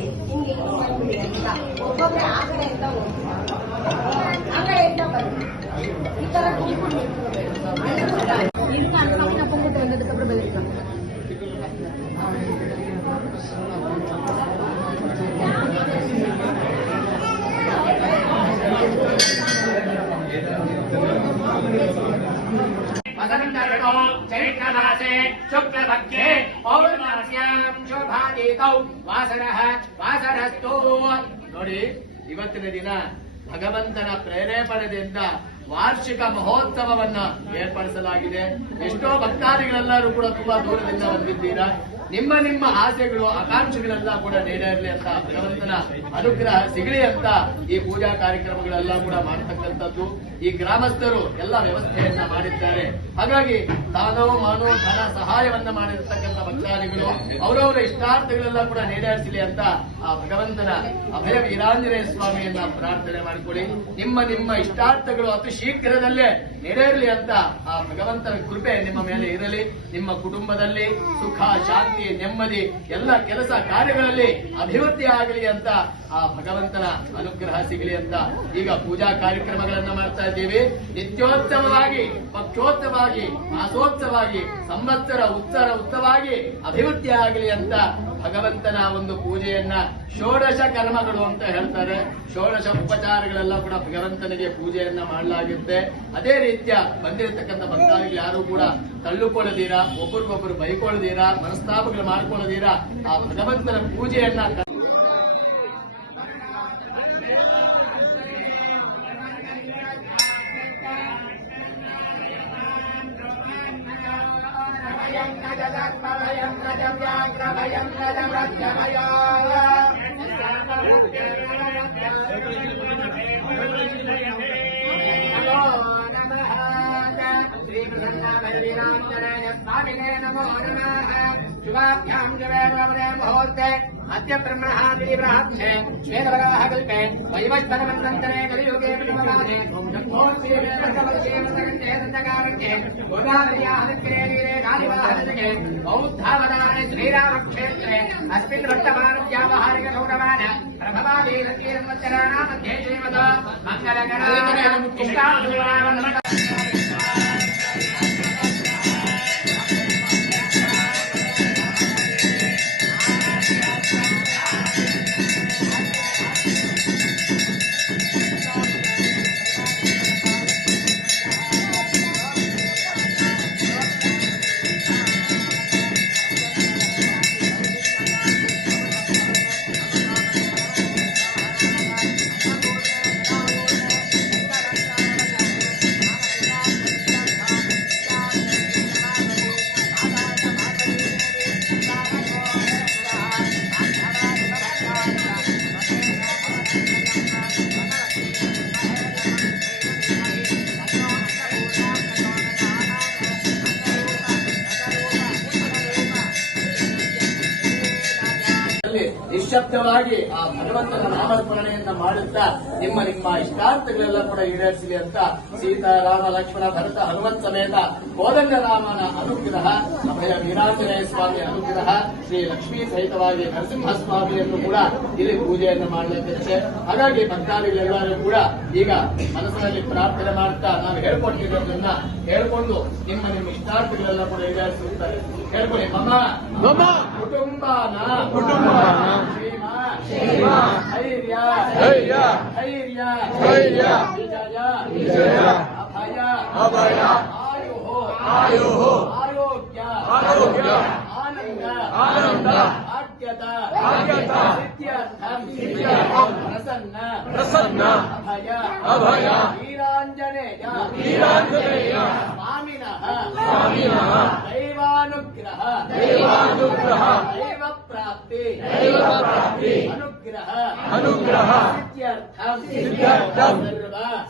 ಮಾಡಬೇಡಿ, ಹಿಂಗೆ ಯೂಸ್ ಮಾಡ್ಬಿಡಿ ಅಂತ. ಒಬ್ಬೊಬ್ಬರೇ ಆ ಕಡೆಯಿಂದ ಆ ಕಡೆಯಿಂದ ಬನ್ನಿ. ಈ ತರ ಕೂತ್ಕೊಂಡು ఇంకా అనుకోని అప్పంగుట్టు వెళ్ళేటప్పుడు వెళ్తాం. चैत्रमासे शुक्लपक्षे पौर्णमास्यां शोभातीतौ वासरस्तु ನೋಡಿ ಇವತ್ತಿನ ದಿನ ಭಗವಂತನ ಪ್ರೇರೇಪಣೆಯಿಂದ ವಾರ್ಷಿಕ ಮಹೋತ್ಸವವನ್ನ ಏರ್ಪಡಿಸಲಾಗಿದೆ. ಎಷ್ಟೋ ಭಕ್ತಾದಿಗಳೆಲ್ಲರೂ ಕೂಡ ತುಂಬಾ ದೂರದಿಂದ ಬಂದಿದ್ದೀರಾ. ನಿಮ್ಮ ನಿಮ್ಮ ಆಸೆಗಳು ಆಕಾಂಕ್ಷೆಗಳೆಲ್ಲ ಕೂಡ ನೆರವೇರಲಿ ಅಂತ ಭಗವಂತನ ಅನುಗ್ರಹ ಸಿಗಲಿ ಅಂತ ಈ ಪೂಜಾ ಕಾರ್ಯಕ್ರಮಗಳೆಲ್ಲ ಕೂಡ ಮಾಡತಕ್ಕಂಥದ್ದು. ಈ ಗ್ರಾಮಸ್ಥರು ಎಲ್ಲ ವ್ಯವಸ್ಥೆಯನ್ನ ಮಾಡಿದ್ದಾರೆ. ಹಾಗಾಗಿ ತಾನೋ ಮಾನೋ ಧನ ಸಹಾಯವನ್ನ ಮಾಡಿರ್ತಕ್ಕಂಥ ಭಕ್ತಾದಿಗಳು ಅವರವರ ಇಷ್ಟಾರ್ಥಗಳೆಲ್ಲ ಕೂಡ ನೆರವೇರಿಸಲಿ ಅಂತ ಆ ಭಗವಂತನ ಅಭಯ ವೀರಾಂಜನೇಯ ಸ್ವಾಮಿಯನ್ನ ಪ್ರಾರ್ಥನೆ ಮಾಡಿಕೊಳ್ಳಿ. ನಿಮ್ಮ ನಿಮ್ಮ ಇಷ್ಟಾರ್ಥಗಳು ಅತಿ ಶೀಘ್ರದಲ್ಲೇ ನೆರವೇರಲಿ ಅಂತ ಆ ಭಗವಂತನ ಕೃಪೆ ನಿಮ್ಮ ಮೇಲೆ ಇರಲಿ. ನಿಮ್ಮ ಕುಟುಂಬದಲ್ಲಿ ಸುಖ, ಶಾಂತಿ, ನೆಮ್ಮದಿ, ಎಲ್ಲ ಕೆಲಸ ಕಾರ್ಯಗಳಲ್ಲಿ ಅಭಿವೃದ್ಧಿ ಆಗಲಿ ಅಂತ ಆ ಭಗವಂತನ ಅನುಗ್ರಹ ಸಿಗಲಿ ಅಂತ ಈಗ ಪೂಜಾ ಕಾರ್ಯಕ್ರಮಗಳನ್ನ ಮಾಡ್ತಾ ಇದ್ದೀವಿ. ನಿತ್ಯೋತ್ಸವವಾಗಿ, ಪಕ್ಷೋತ್ಸವವಾಗಿ, ಮಾಸೋತ್ಸವವಾಗಿ, ಸಂವತ್ಸರ ಉತ್ಸವವಾಗಿ ಅಭಿವೃದ್ಧಿ ಆಗಲಿ ಅಂತ ಭಗವಂತನ ಒಂದು ಪೂಜೆಯನ್ನ ಷೋಡಶ ಕರ್ಮಗಳು ಅಂತ ಹೇಳ್ತಾರೆ. ಷೋಡಶ ಉಪಚಾರಗಳೆಲ್ಲ ಕೂಡ ಭಗವಂತನಿಗೆ ಪೂಜೆಯನ್ನ ಮಾಡಲಾಗುತ್ತೆ. ಅದೇ ರೀತಿಯ ಬಂದಿರತಕ್ಕಂಥ ಭಕ್ತಾದಿಗಳು ಯಾರು ಕೂಡ ತಳ್ಳುಕೊಳ್ಳದೀರಾ, ಒಬ್ಬರಿಗೊಬ್ಬರು ಬೈಕೊಳ್ಳದೀರಾ, ಮನಸ್ತಾಪಗಳು ಮಾಡ್ಕೊಳ್ಳದೀರಾ ಆ ಭಗವಂತನ ಪೂಜೆಯನ್ನ नमो नमः। शुभाभ्यां मुहूर्ते अद्य ब्रह्मणादिब्रह्मणे श्वेतभगवः कल्पे वैवस्वतमन्वन्तरे कलियुगे प्रथमपादे षण्ठोत्सववर्षे गोदावर्याः तीरे कालिवाहनजगे बौद्धावतारे श्रीरामक्षेत्रे अस्मिन् वर्तमानव्यावहारिकसौरमान प्रभवावीरतीर्वचराणां मध्ये श्रीमद मङ्गलकरा ನಿಶ್ಶಬ್ದವಾಗಿ ಆ ಭಗವಂತನ ನಾಮಸ್ಮರಣೆಯನ್ನ ಮಾಡುತ್ತಾ ನಿಮ್ಮ ನಿಮ್ಮ ಇಷ್ಟಾರ್ಥಗಳೆಲ್ಲ ಕೂಡ ಈಡೇರಿಸಲಿ ಅಂತ ಸೀತಾರಾಮ ಲಕ್ಷ್ಮಣ ಭರತ ಹನುಮಂತ ಸಮೇತ ಕೋದಂಡರಾಮನ ಅನುಗ್ರಹ, ಅಭಯ ವೀರಾಂಜನೇಯ ಸ್ವಾಮಿ ಅನುಗ್ರಹ, ಶ್ರೀ ಲಕ್ಷ್ಮೀ ಸಹಿತವಾಗಿ ನರಸಿಂಹಸ್ವಾಮಿಯನ್ನು ಕೂಡ ಇಲ್ಲಿ ಪೂಜೆಯನ್ನು ಮಾಡಲಾಗುತ್ತೆ. ಹಾಗಾಗಿ ಭಕ್ತಾದಿಗಳೆಲ್ಲರೂ ಕೂಡ ಈಗ ಮನಸ್ಸಿನಲ್ಲಿ ಪ್ರಾರ್ಥನೆ ಮಾಡ್ತಾ ನಾವು ಹೇಳ್ಕೊಟ್ಟಿರೋದನ್ನ ಹೇಳ್ಕೊಂಡು ನಿಮ್ಮ ನಿಮ್ಮ ಇಷ್ಟಾರ್ಥಗಳೆಲ್ಲ ಕೂಡ ಈಡೇರಿಸುತ್ತಾರೆ. ಹೇಳ್ಕೊಳ್ಳಿ. ಮಮ ಕುಟುಂಬಾನ ಧೈರ್ಯ ವಿಜಯ ಅಭಯ ಆರೋಗ್ಯ ಆನಂದ ಪ್ರಸನ್ನ ಅಭಯ ವೀರಾಂಜನೇಯ ಸ್ವಾಮಿನಃ ದೈವಾನುಗ್ರಹ ದೈವ ಪ್ರಾಪ್ತಿ ಅನುಗ್ರಹ ಸಿದ್ಧ್ಯರ್ಥಂ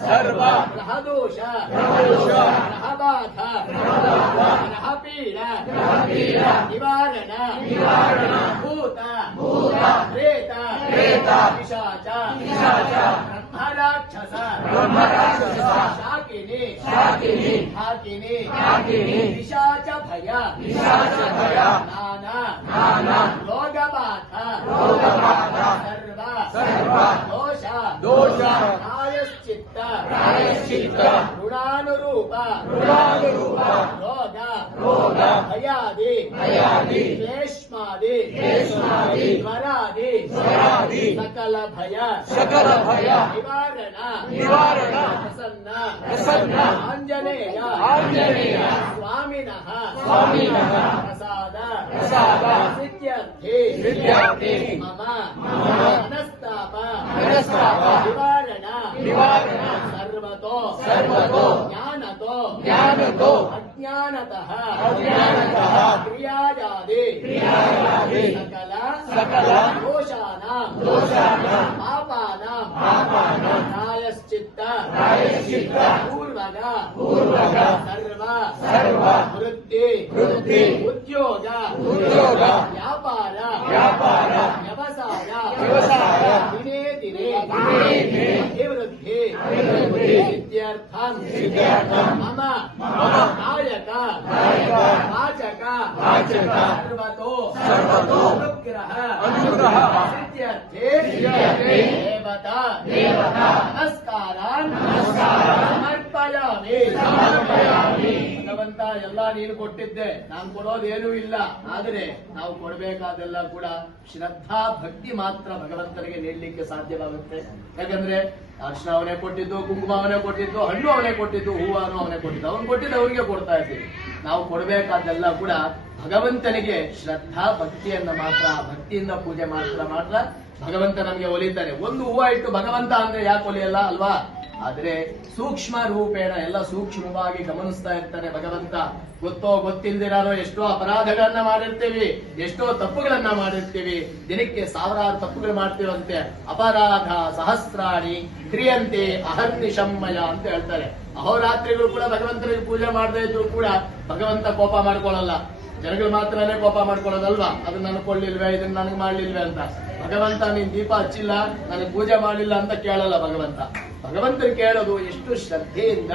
ಸರ್ವ ಗ್ರಹದೋಷ ಗ್ರಹಬಾಧ ಗ್ರಹಪೀಡ ನಿವಾರಣ ಭೂತ ಪ್ರೇತ ಪಿಶಾಚ ಬ್ರಹ್ಮರಾಕ್ಷಸ ಶಾಕಿನಿ ಪಿಶಾಚ ಭಯ ನಾನಾ ರೋಗಬಾಧ ಭಯಾದಿ ರೇಷ್ಮಾದಿ ಸ್ವರಾದಿ ಸಕಲ ಭಯ ನಿವಾರಣ ಪ್ರಸನ್ನ ಆಂಜನೇಯ ಸ್ವಾಮಿನಃ ಪ್ರಸಾದ ಸಿದ್ಧ್ಯರ್ಥಿ ಮಮ ಮನಸ್ತಾಪ ನಿವಾರಣ ಸರ್ವತೋ ಜ್ಞಾನತೋ ಅಜ್ಞಾನತಃ ಕ್ರಿಯಾಜಾದಿ ಸಕಲ ದೋಷಾನಾಂ ಪಾಪಾನಾಂ ಪ್ರಾಯಶ್ಚಿತ್ತ ಪೂರ್ವಕ ಸರ್ವ ವೃತ್ತಿ ಉದ್ಯೋಗ ವ್ಯಾಪಾರ ವ್ಯವಸಾಯ ದಿನೇ ಅಭಿವೃದ್ಧಿ ಸಿದ್ಧ್ಯರ್ಥಂ ಮಮ ಕಾಯಕ ವಾಚಕ ಸರ್ವತೋ ಅನುಗ್ರಹ ಸಿದ್ಧ್ಯರ್ಥೇ ದೇವತಾ ನಮಸ್ಕಾರಾನ್ ಸಮರ್ಪಯಾಮಿ. ಭಗವಂತ ಎಲ್ಲ ನೀನು ಕೊಟ್ಟಿದ್ದೆ, ನಾನು ಕೊಡೋದೇನೂ ಇಲ್ಲ. ಆದರೆ ನಾವು ಕೊಡಬೇಕಾದೆಲ್ಲ ಕೂಡ ಶ್ರದ್ಧಾ ಭಕ್ತಿ ಮಾತ್ರ ಭಗವಂತನಿಗೆ ನೀಡಲಿಕ್ಕೆ ಸಾಧ್ಯವಾಗುತ್ತೆ. ಯಾಕಂದ್ರೆ ಅರ್ಶನ ಅವನೇ ಕೊಟ್ಟಿದ್ದು, ಕುಂಕುಮ ಅವನೇ ಕೊಟ್ಟಿದ್ದು, ಹಣ್ಣು ಅವನೇ ಕೊಟ್ಟಿದ್ದು, ಹೂವನ್ನು ಅವನೇ ಕೊಟ್ಟಿದ್ದು. ಅವನು ಕೊಟ್ಟಿದ್ದು ಅವರಿಗೆ ಕೊಡ್ತಾ ಇದ್ದೀವಿ. ನಾವು ಕೊಡಬೇಕಾದೆಲ್ಲ ಕೂಡ ಭಗವಂತನಿಗೆ ಶ್ರದ್ಧಾ ಭಕ್ತಿಯನ್ನ ಮಾತ್ರ, ಭಕ್ತಿಯಿಂದ ಪೂಜೆ ಮಾತ್ರ ಭಗವಂತ ನಮಗೆ ಒಲಿತಾನೆ. ಒಂದು ಹೂವ ಇಟ್ಟು ಭಗವಂತ ಅಂದ್ರೆ ಯಾಕೆ ಒಲಿಯಲ್ಲ ಅಲ್ವಾ? ಆದ್ರೆ ಸೂಕ್ಷ್ಮ ರೂಪೇಣ ಎಲ್ಲ ಸೂಕ್ಷ್ಮವಾಗಿ ಗಮನಿಸ್ತಾ ಇರ್ತಾನೆ ಭಗವಂತ. ಗೊತ್ತೋ ಗೊತ್ತಿಲ್ದಿರೋ ಎಷ್ಟೋ ಅಪರಾಧಗಳನ್ನ ಮಾಡಿರ್ತೀವಿ, ಎಷ್ಟೋ ತಪ್ಪುಗಳನ್ನ ಮಾಡಿರ್ತೀವಿ. ದಿನಕ್ಕೆ ಸಾವಿರಾರು ತಪ್ಪುಗಳು ಮಾಡ್ತೀವಂತೆ. ಅಪರಾಧ ಸಹಸ್ರಾಣಿ ಕ್ರಿಯಂತೆ ಅಹರ್ನಿಶಮ್ಮಯ ಅಂತ ಹೇಳ್ತಾರೆ. ಅಹೋರಾತ್ರಿಗಳು ಕೂಡ ಭಗವಂತನಿಗೆ ಪೂಜೆ ಮಾಡದೇ ಇದ್ರು ಕೂಡ ಭಗವಂತ ಕೋಪ ಮಾಡ್ಕೊಳ್ಳಲ್ಲ. ಜನಗಳು ಮಾತ್ರನೇ ಕೋಪ ಮಾಡ್ಕೊಳ್ಳೋದಲ್ವಾ? ಅದನ್ನ ನನಗೆ ಕೊಡ್ಲಿಲ್ವೇ, ಇದನ್ನ ನನಗೆ ಮಾಡ್ಲಿಲ್ವೇ ಅಂತ. ಭಗವಂತ ನೀನ್ ದೀಪ ಹಚ್ಚಿಲ್ಲ, ನನಗೆ ಪೂಜೆ ಮಾಡಲಿಲ್ಲ ಅಂತ ಕೇಳಲ್ಲ ಭಗವಂತ. ಭಗವಂತನ ಕೇಳೋದು ಎಷ್ಟು ಶ್ರದ್ಧೆಯಿಂದ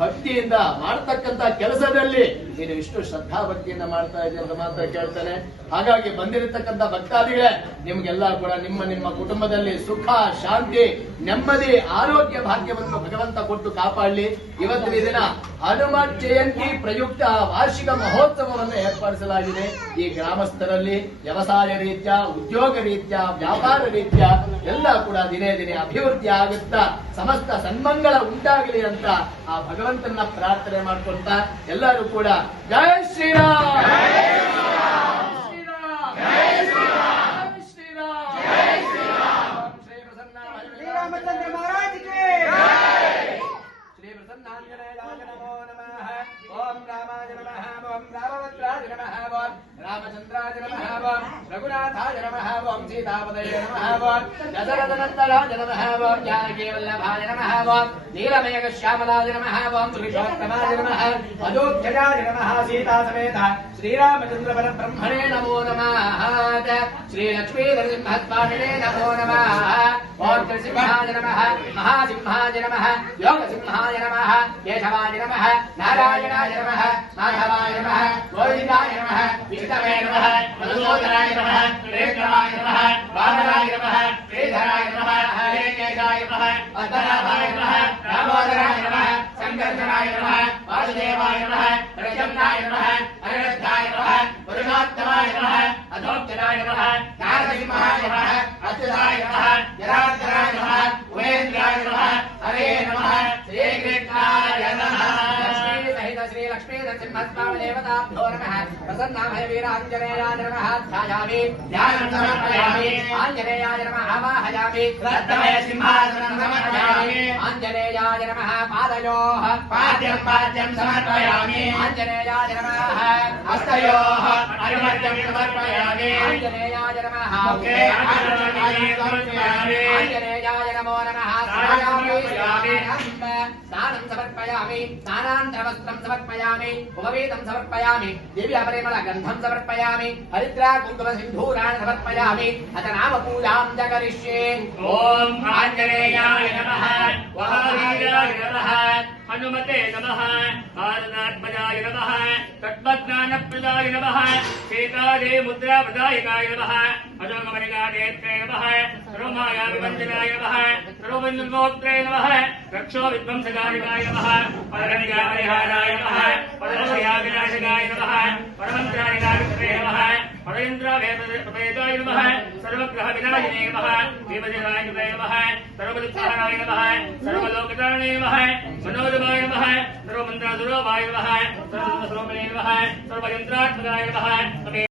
ಭಕ್ತಿಯಿಂದ ಮಾಡತಕ್ಕಂತ ಕೆಲಸದಲ್ಲಿ ನೀನು ಇಷ್ಟು ಶ್ರದ್ಧಾ ಭಕ್ತಿಯಿಂದ ಮಾಡ್ತಾ ಇದ್ದೀಯ ಅಂತ ಮಾತ್ರ ಕೇಳ್ತಾನೆ. ಹಾಗಾಗಿ ಬಂದಿರತಕ್ಕಂತ ಭಕ್ತಾದಿಗಳೇ, ನಿಮ್ಗೆಲ್ಲ ಕೂಡ ನಿಮ್ಮ ಕುಟುಂಬದಲ್ಲಿ ಸುಖ ಶಾಂತಿ ನೆಮ್ಮದಿ ಆರೋಗ್ಯ ಭಾಗ್ಯವನ್ನು ಭಗವಂತ ಕೊಟ್ಟು ಕಾಪಾಡಲಿ. ಇವತ್ತಿನ ದಿನ ಹನುಮ ಜಯಂತಿ ಪ್ರಯುಕ್ತ ವಾರ್ಷಿಕ ಮಹೋತ್ಸವವನ್ನು ಏರ್ಪಡಿಸಲಾಗಿದೆ. ಈ ಗ್ರಾಮಸ್ಥರಲ್ಲಿ ವ್ಯವಸಾಯ ರೀತ್ಯ, ಉದ್ಯೋಗ ರೀತ್ಯ, ವ್ಯಾಪಾರ ರೀತ್ಯ ಎಲ್ಲ ಕೂಡ ದಿನೇ ದಿನೇ ಅಭಿವೃದ್ಧಿ ಆಗುತ್ತಾ ಸಮಸ್ತ ಸನ್ಮಂಗಳ ಉಂಟಾಗಲಿ ಅಂತ ಆ ಭಗವಂತನ ಪ್ರಾರ್ಥನೆ ಮಾಡ್ಕೊಂತ ಎಲ್ಲರೂ ಕೂಡ ಜೈ ಶ್ರೀರಾಮ್, रामचंद्र महाराज के श्री प्रसन्नांजनेयाय नमो नमः। ओम रामाय नमः, ओम रामभद्राय नमः, ओम रामचंद्राय नमः, ओम रघुनाथाय नमः, ओम सीतापतये नमः, ओम दशरथनन्दनाय नमः, ओम जानकीवल्लभाय नमः, ओम नीलमेघश्यामलाय नमः, ओम पुरुषोत्तमाय नमः, अयोध्याय नमः, सीता समेत श्रीरामचंद्र परब्रह्मणे नमो नमः। श्री लक्ष्मी नरसिंहस्वामिने नमो नमः। ओम नरसिंहाय नमः, महासिंहाय नमः, योगसिंहाय नमः, केशवाय नमः, नारायणाय नमः, माधवाय नमः, गोविन्दाय नमः, विष्णवे नमः, मधुसूदनाय नमः, त्रिविक्रमाय नमः, वामनाय नमः, श्रीधराय नमः, हरिकेशाय नमः, अन्तराभाय नमः, दामोदराय नमः, संकर्षणाय नमः, वासुदेवाय नमः, प्रजम्नाय नमः, अनिरुद्धाय नमः, पुरुषोत्तमाय नमः, अधोक्षराय नमः, नारसिंहाय नमः, अच्युताय नमः, जनार्दनाय नमः, उपेन्द्राय नमः, हरे नमः, श्रीकृष्णाय नमः। लक्ष्मी सहित श्री लक्ष्मी नरसिंहस्वामी देवताभ्यो नमः। प्रसन्नाभय वीराञ्जनेयाय नमः ध्यायामि, ध्यानं समर्पयामि। आञ्जनेयाय नमः आवाहयामि, रत्नमय सिंहासनं समर्पयामि। आञ्जनेयाय नमः पादयोः पाद्यं समर्पयामि। आञ्जनेयाय नमः हस्तयोः अर्घ्यं समर्पयामि। आञ्जनेयाय नमः मुखे अर्घ्यं समर्पयामि। आञ्जनेयाय नमो नमः स्नानं समर्पयामि, स्नानान्तरवस्त्रं समर्पयामि, उपवीतं समर्पयामि, दिव्यपरिमलगन्धं समर्पयामि, हरिद्रा कुङ्कुमसिन्धूराणि समर्पयामि। अथ नाम पूजां च करिष्ये। ओम आंजनेयाय नमः, महावीराय नमः, हनुमते नमः, भारतात्मजाय नमः, तत्त्वज्ञानप्रदाय नमः, सीतादे मुद्राप्रदायकाय नमः, अशोकमणिकादेत्रे नमः, सर्वमायाविवन्दनाय नमः, सर्वबन्धुमोत्रे नमः, रक्षो विध्वंसकारिकाय नमः, पदकनिकापरिहाराय नमः, पदकनिकाविनाशकाय नमः, परमन्त्राय नमः पदयन्त्राय नमः सर्वग्रहविनाशिने नमः देवदेवाय नमः सर्वदुःखहराय नमः सर्वलोकतारणे नमः मनोरमाय नमः सर्वमन्त्रासुरोभाय नमः सर्वस्वरूपिणे नमः सर्वयन्त्रात्मकाय नमः